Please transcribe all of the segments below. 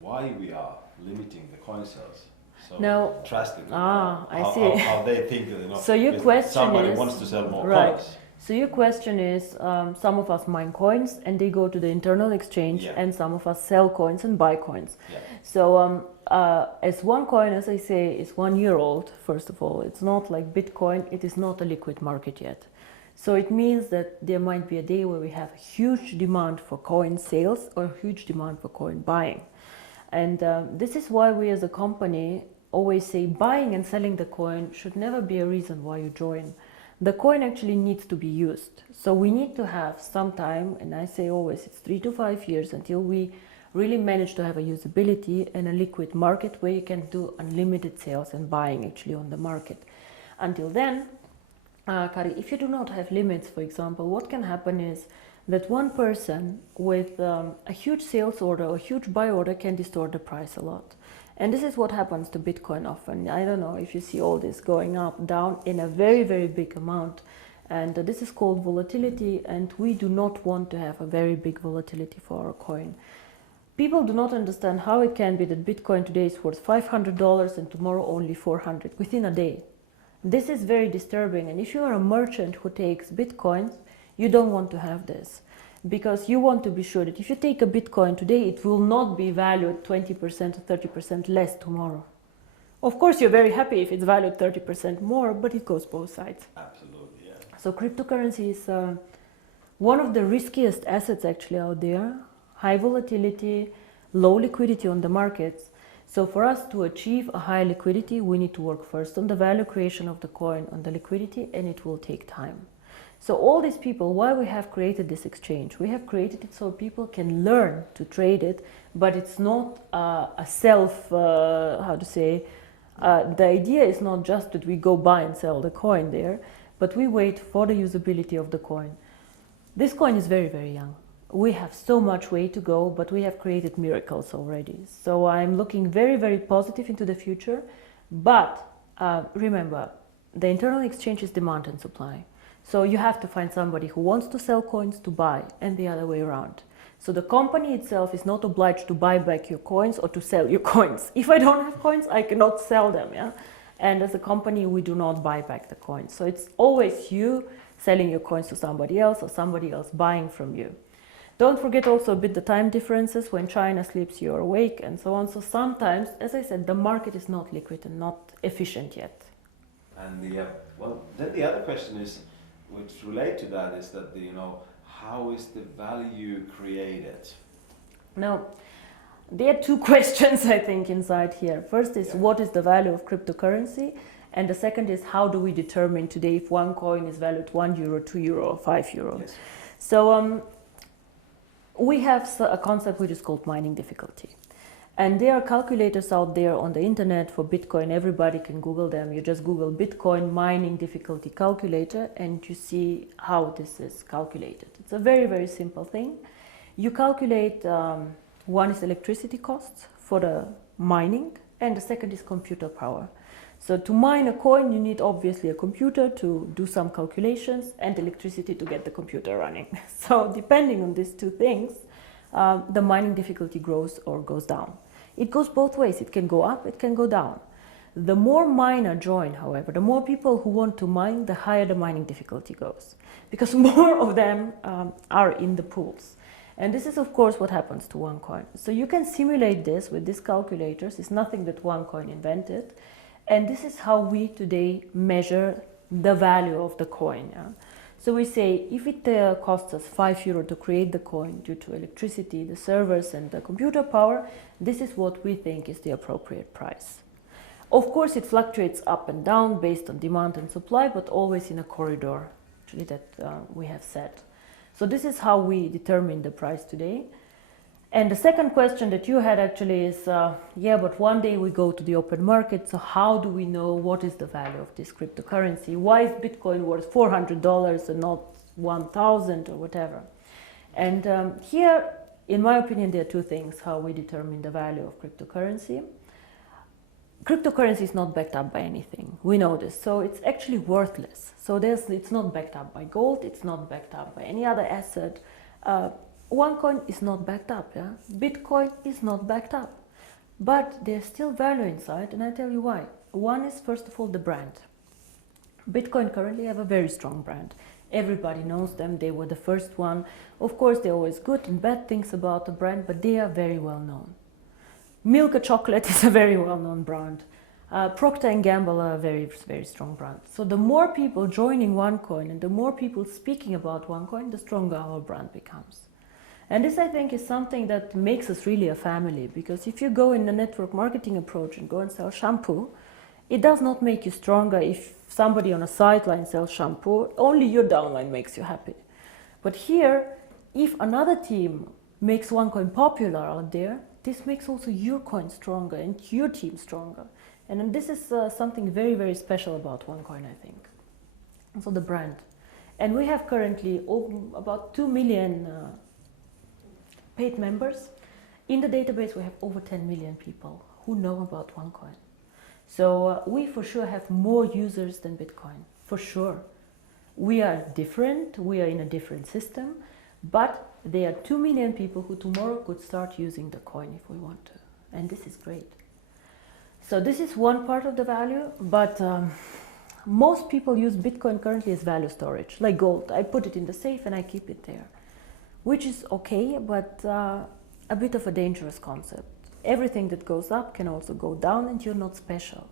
why we are limiting the coin sales so Now, drastically. I see. How they think, So your question somebody is, wants to sell more right. coins. So your question is, some of us mine coins and they go to the internal exchange, Yeah. and some of us sell coins and buy coins. Yeah. So as one coin, as I say, is 1 year old, first of all, it's not like Bitcoin, it is not a liquid market yet. So it means that there might be a day where we have a huge demand for coin sales or a huge demand for coin buying. And this is why we as a company always say buying and selling the coin should never be a reason why you join. The coin actually needs to be used. So we need to have some time, and I say always it's 3 to 5 years until we really manage to have a usability and a liquid market where you can do unlimited sales and buying actually on the market. Until then, Kari, if you do not have limits, for example, what can happen is that one person with a huge sales order or huge buy order can distort the price a lot. And this is what happens to Bitcoin often. I don't know if you see all this going up, down in a very, very big amount. And this is called volatility, and we do not want to have a very big volatility for our coin. People do not understand how it can be that Bitcoin today is worth $500 and tomorrow only 400 within a day. This is very disturbing, and if you are a merchant who takes Bitcoins, you don't want to have this. Because you want to be sure that if you take a Bitcoin today, it will not be valued 20% or 30% less tomorrow. Of course, you're very happy if it's valued 30% more, but it goes both sides. Absolutely, yeah. So cryptocurrency is one of the riskiest assets actually out there. High volatility, low liquidity on the markets. So for us to achieve a high liquidity, we need to work first on the value creation of the coin, on the liquidity, and it will take time. So all these people, why we have created this exchange? We have created it so people can learn to trade it, but it's not a self, the idea is not just that we go buy and sell the coin there, but we wait for the usability of the coin. This coin is very, very young. We have so much way to go, but we have created miracles already. So I'm looking very, very positive into the future. But remember, the internal exchange is demand and supply. So you have to find somebody who wants to sell coins to buy, and the other way around. So the company itself is not obliged to buy back your coins or to sell your coins. If I don't have coins, I cannot sell them. Yeah? And as a company, we do not buy back the coins. So it's always you selling your coins to somebody else or somebody else buying from you. Don't forget also a bit the time differences. When China sleeps, you're awake, and so on. So sometimes, as I said, the market is not liquid and not efficient yet. And then the other question is, which relate to that, is that how is the value created? Now, there are two questions I think inside here. First is what is the value of cryptocurrency, and the second is how do we determine today if one coin is valued €1, €2, or €5? Yes. So we have a concept which is called mining difficulty. And there are calculators out there on the internet for Bitcoin. Everybody can Google them. You just Google Bitcoin mining difficulty calculator and you see how this is calculated. It's a very, very simple thing. You calculate, one is electricity costs for the mining, and the second is computer power. So to mine a coin, you need obviously a computer to do some calculations and electricity to get the computer running. So depending on these two things, the mining difficulty grows or goes down. It goes both ways. It can go up, it can go down. The more miner join, however, the more people who want to mine, the higher the mining difficulty goes. Because more of them are in the pools. And this is, of course, what happens to OneCoin. So you can simulate this with these calculators. It's nothing that OneCoin invented. And this is how we today measure the value of the coin. Yeah? So we say if it costs us €5 to create the coin due to electricity, the servers and the computer power, this is what we think is the appropriate price. Of course, it fluctuates up and down based on demand and supply, but always in a corridor actually that we have set. So this is how we determine the price today. And the second question that you had actually is, but one day we go to the open market, so how do we know what is the value of this cryptocurrency? Why is Bitcoin worth $400 and not 1,000 or whatever? And here, in my opinion, there are two things how we determine the value of cryptocurrency. Cryptocurrency is not backed up by anything. We know this. So it's actually worthless. So it's not backed up by gold. It's not backed up by any other asset. OneCoin is not backed up. Yeah? Bitcoin is not backed up. But there's still value inside, and I tell you why. One is, first of all, the brand. Bitcoin currently have a very strong brand. Everybody knows them, they were the first one. Of course, there are always good and bad things about the brand, but they are very well known. Milka Chocolate is a very well-known brand. Procter & Gamble are a very, very strong brand. So the more people joining OneCoin and the more people speaking about OneCoin, the stronger our brand becomes. And this, I think, is something that makes us really a family, because if you go in the network marketing approach and go and sell shampoo, it does not make you stronger if somebody on a sideline sells shampoo. Only your downline makes you happy. But here, if another team makes OneCoin popular out there, this makes also your coin stronger and your team stronger. And this is something very, very special about OneCoin, I think. And so the brand. And we have currently about 2 million paid members. In the database, we have over 10 million people who know about OneCoin. So we for sure have more users than Bitcoin, for sure. We are different, we are in a different system, but there are 2 million people who tomorrow could start using the coin if we want to. And this is great. So this is one part of the value, but most people use Bitcoin currently as value storage, like gold. I put it in the safe and I keep it there, which is okay, but a bit of a dangerous concept. Everything that goes up can also go down, and you're not special.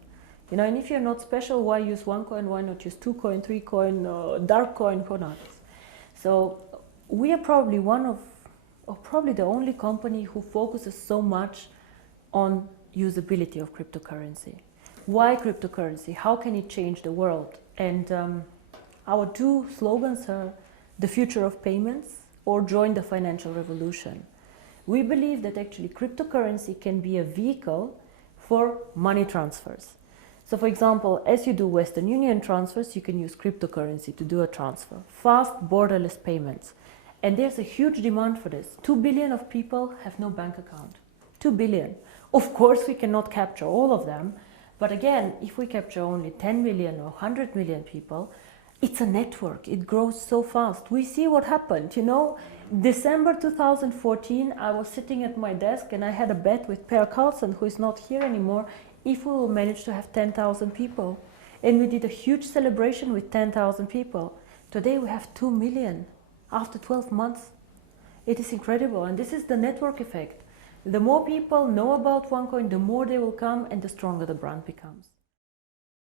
You know, and if you're not special, why use OneCoin? Why not use 2 coin, 3 coin, dark coin, who knows? So we are probably one of, or probably the only company who focuses so much on usability of cryptocurrency. Why cryptocurrency? How can it change the world? And our 2 slogans are the future of payments or join the financial revolution. We believe that actually cryptocurrency can be a vehicle for money transfers. So for example, as you do Western Union transfers, you can use cryptocurrency to do a transfer. Fast, borderless payments. And there's a huge demand for this. 2 billion of people have no bank account. 2 billion. Of course, we cannot capture all of them. But again, if we capture only 10 million or 100 million people, it's a network. It grows so fast. We see what happened, you know. December 2014, I was sitting at my desk and I had a bet with Per Carlson, who is not here anymore, if we will manage to have 10,000 people. And we did a huge celebration with 10,000 people. Today we have 2 million after 12 months. It is incredible, and this is the network effect. The more people know about OneCoin, the more they will come and the stronger the brand becomes.